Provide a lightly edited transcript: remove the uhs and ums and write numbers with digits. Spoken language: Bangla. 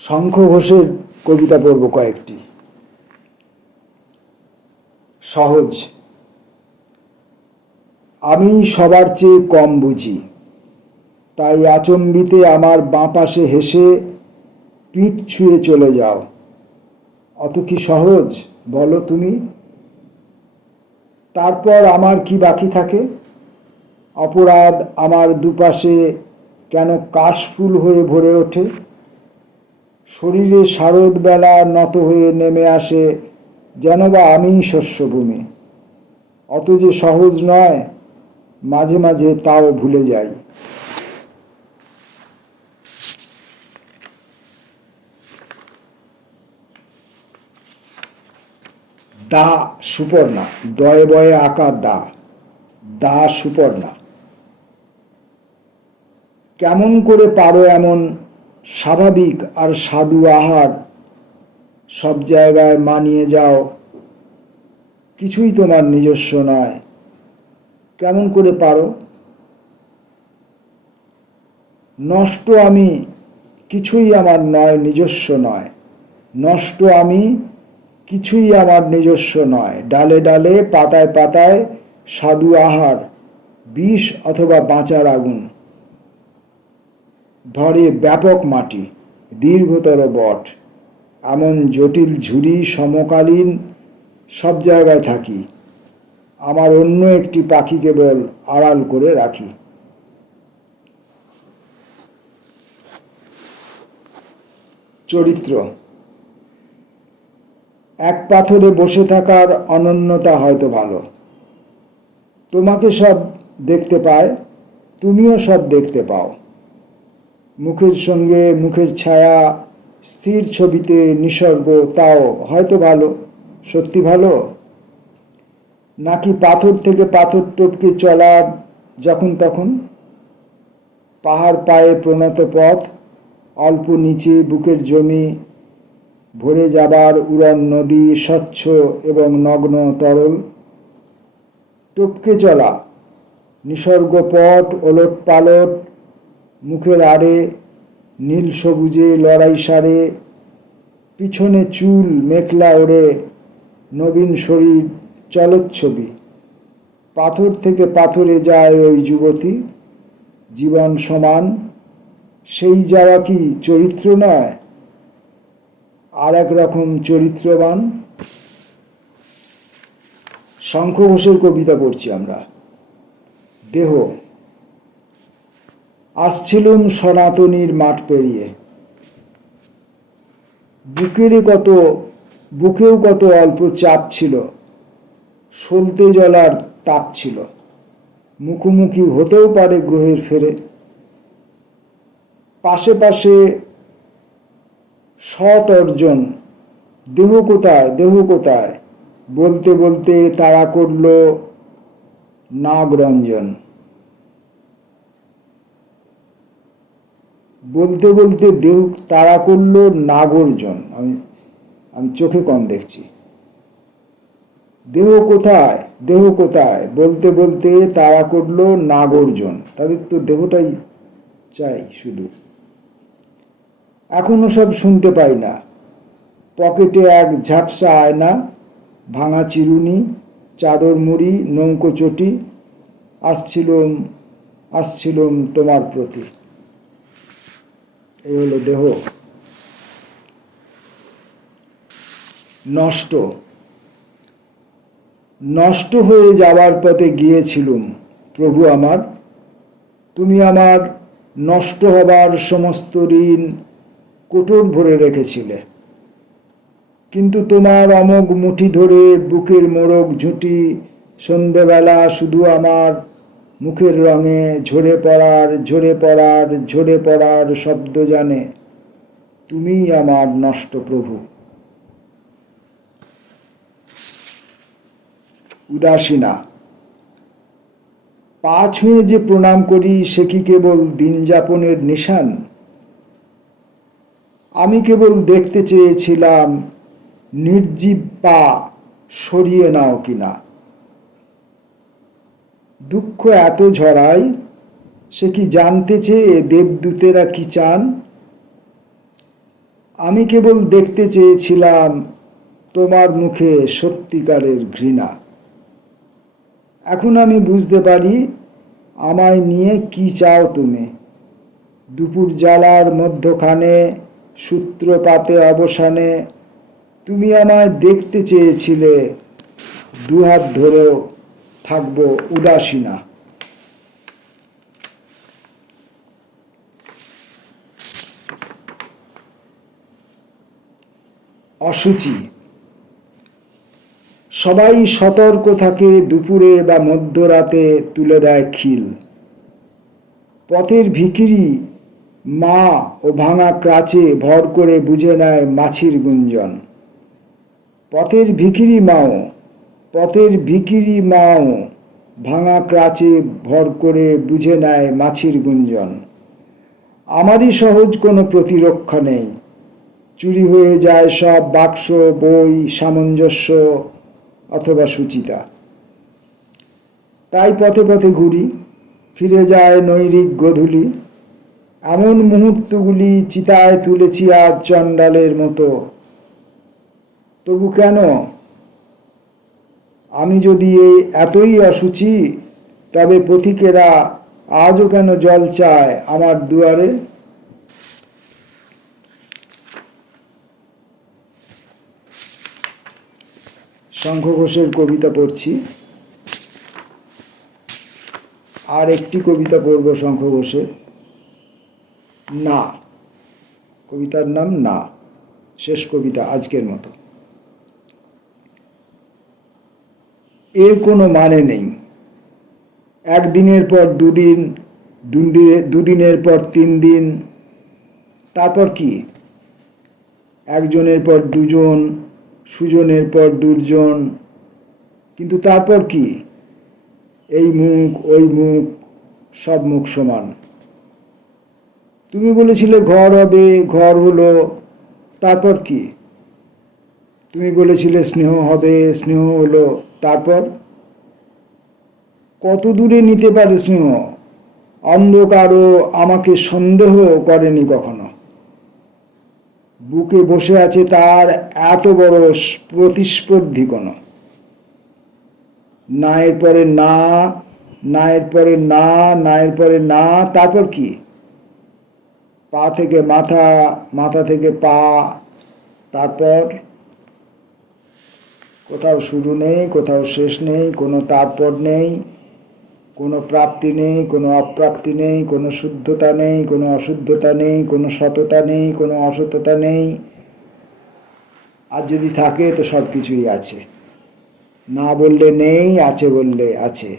শঙ্খ ঘোষের কবিতা পড়ব কয়েকটি। সহজ। আমি সবার চেয়ে কম বুঝি, তাই আচম্বিতে আমার বাঁ পাশে হেসে পিঠ ছুঁয়ে চলে যাও। অত কি সহজ বলো তুমি? তারপর আমার কি বাকি থাকে? অপরাধ আমার দুপাশে কেন কাশফুল হয়ে ভরে ওঠে? শরীরে শারদ বেলা নত হয়ে নেমে আসে, যেন বা আমিই শস্যভূমি। অত যে সহজ নয়, মাঝে মাঝে তাও ভুলে যাই। দা সুপর্ণা, দয়ে বয়ে আঁকা দা, দা সুপর্ণা। কেমন করে পারো এমন স্বাভাবিক আর সাধু আহার সব জায়গায় মানিয়ে যাও? কিছুই তোমার নিজস্ব নয়, কেমন করে পারো? নষ্ট আমি, কিছুই আমার নয়, নিজস্ব নয়। নষ্ট আমি, কিছুই আমার নিজস্ব নয়। ডালে ডালে পাতায় পাতায় সাধু আহার, বিষ অথবা বাঁচার আগুন। ধরে ব্যাপক মাটি, দীর্ঘতর বট, এমন জটিল ঝুড়ি সমকালীন সব জায়গায় থাকি। আমার অন্য একটি পাখি কেবল আড়াল করে রাখি। চরিত্র। এক পাথরে বসে থাকার অনন্যতা হয়তো ভালো। তোমাকে সব দেখতে পায়, তুমিও সব দেখতে পাও। মুখের সঙ্গে মুখের ছায়া, স্থির ছবিতে নিসর্গ, তাও হয়তো ভালো। সত্যি ভালো? নাকি পাথর থেকে পাথর টপকে চলার যখন তখন? পাহাড় পায়ে প্রণত পথ, অল্প নিচে বুকের জমি, ভরে যাবার উড়ান নদী, স্বচ্ছ এবং নগ্ন তরল। টপকে চলা নিসর্গ পট, ওলট পালট, মুখের আড়ে নীল সবুজে লড়াই সারে, পিছনে চুল মেখলা ওড়ে, নবীন শরীর চলচ্ছবি। পাথর থেকে পাথরে যায় ওই যুবতী, জীবন সমান। সেই যাওয়া কি চরিত্র নয়, আর এক রকম চরিত্রবান? শঙ্খ ঘোষের কবিতা পড়ছি আমরা। দেহ। আসছিলুম সনাতনীর মাঠ পেরিয়ে, বুকেও কত অল্প চাপ ছিল, সলতে জলার তাপ ছিল। মুখোমুখি হতেও পারে গ্রহের ফেরে। পাশে পাশে সৎ অর্জন। দেহ কোথায়, দেহ কোথায় বলতে বলতে তাড়া করল নাগরঞ্জন। বলতে বলতে দেহ তাড়া করল নাগরজন। আমি চোখে কম দেখছি। দেহ কোথায়, দেহ কোথায় বলতে বলতে তাড়া করল নাগরজন। তাদের তো দেহটাই চাই শুধু। এখনো সব শুনতে পাই না। পকেটে এক ঝাপসা আয়না, ভাঙা চিরুনি, চাদর মুড়ি, নৌকো চটি। আসছিলুম তোমার প্রতি। এই হলো দেহ। নষ্ট। নষ্ট হয়ে যাবার পথে গিয়েছিলুম প্রভু আমার। তুমি আমার নষ্ট হবার সমস্ত ঋণ কোটর ভরে রেখেছিলে। কিন্তু তোমার অমোঘ মুঠি ধরে বুকের মোড়ক ঝুঁটি সন্ধেবেলা শুধু আমার মুখের রঙে ঝরে পড়ার ঝরে পড়ার ঝরে পড়ার শব্দ জানে। তুমিই আমার নষ্ট প্রভু। উদাসীনা। পা ছুঁয়ে যে প্রণাম করি সে কি কেবল দিন যাপনের নিশান? আমি কেবল দেখতে চেয়েছিলাম নির্জীব পা সরিয়ে নাও কিনা। দুঃখ এত ঝরায়, সে কি জানতে চেয়ে দেবদূতেরা কি চান? আমি কেবল দেখতে চেয়েছিলাম তোমার মুখে সত্যিকারের ঘৃণা। এখন আমি বুঝতে পারি আমায় নিয়ে কি চাও তুমি। দুপুর জ্বালার মধ্যখানে, সূত্রপাতে অবসানে তুমি আমায় দেখতে চেয়েছিলে, দুহাত ধরেও থাকবো উদাসীনা। অশুচি। সবাই সতর্ক থাকে দুপুরে বা মধ্যরাতে তুলে দেয় খিল। পথের ভিখিরি মা ও ভাঙা ক্রাচে ভর করে বুঝে নেয় মাছির গুঞ্জন। পথের ভিখিরি মাও ভাঙা ক্রাচে ভর করে বুঝে নেয় মাছির গুঞ্জন। আমারই সহজ কোনো প্রতিরক্ষা নেই, চুরি হয়ে যায় সব বাক্স, বই, সামঞ্জস্য অথবা সুচিতা। তাই পথে পথে ঘুরি, ফিরে যায় নৈরিক গোধূলি। এমন মুহূর্তগুলি চিতায় তুলেছি আজ চণ্ডালের মতো। তবু কেন? আমি যদি এতই অশুচি, তবে পথিকেরা আজও কেন জল চায় আমার দুয়ারে? শঙ্খ ঘোষের কবিতা পড়ছি। আর একটি কবিতা পড়ব শঙ্খ ঘোষের, না। কবিতার নাম না। শেষ কবিতা আজকের মতো। এর কোনো মানে নেই। একদিনের পর দুদিন, দুদিনের পর 3 দিন, তারপর কি? একজনের পর দুজন, সুজনের পর দুর্জন, কিন্তু তারপর কি? এই মুখ, ওই মুখ, সব মুখ সমান। তুমি বলেছিলে ঘর হবে, ঘর হলো, তারপর কি? তুমি বলেছিলে স্নেহ হবে, স্নেহ হলো, তারপর? কত দূরে নিতে পারে স্নেহ? অন্ধকারও আমাকে সন্দেহ করেনি কখনো। বুকে বসে আছে তার এত বড় প্রতিস্পর্ধী কোনো। না এর পরে না, না এর পরে না, না এর পরে না, তারপর কি? পা থেকে মাথা, মাথা থেকে পা, তারপর? কোথাও শুরু নেই, কোথাও শেষ নেই, কোনো তারপর নেই, কোনো প্রাপ্তি নেই, কোনো অপ্রাপ্তি নেই, কোনো শুদ্ধতা নেই, কোনো অশুদ্ধতা নেই, কোনো সততা নেই, কোনো অসততা নেই। আর যদি থাকে তো সব কিছুই আছে। না বললে নেই, আছে বললে আছে।